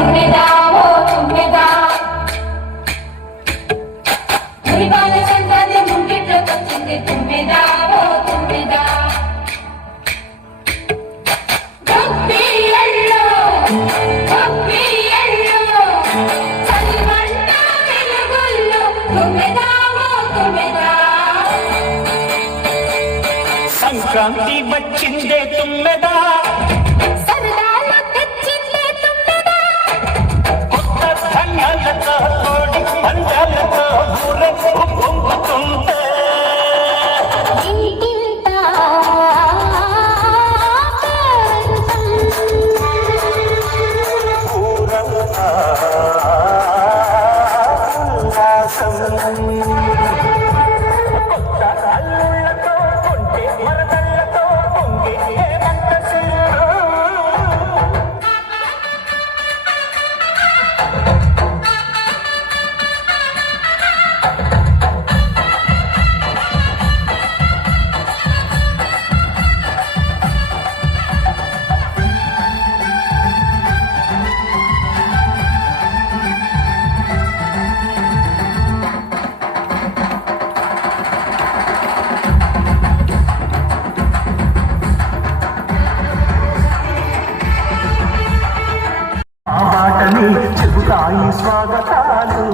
తుమ్మెదా ఓ తుమ్మెదా మురిపాల సంక్రాంతి ముంగిట్లోకొచ్చింది తుమ్మెదా ఓ తుమ్మెదా గొప్పియల్లో గొప్పియల్లో చలిమంట వెలుగుల్లో తుమ్మెదా ఓ తుమ్మెదా సంక్రాంతి వచ్చిందే తుమ్మెదా సరదాలు తెచ్చిందే తుమ్మెదా కొత్త ధాన్యాలతో కోడి పందాలతో ఊరేగు పొంగుతుంటే ఇంటింటా ఊరంతా ఉల్లాసం కొత్త అల్లుళ్ళతో కొంటే మరదళ్ళతో పొంగే హేమంత సిరులు. ఆ బాటని చెబుతాయి స్వాగతాలు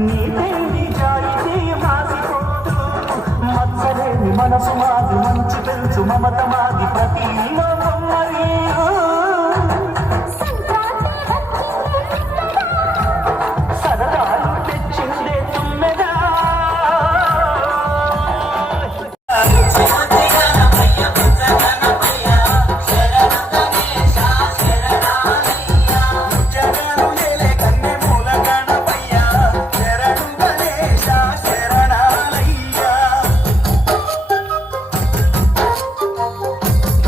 నీతి నిజాయితీ మాసిపోదు మత్సలేని మనసు మాది మంచి తెలుసు మమత మాది ప్రతి లోకం మరియు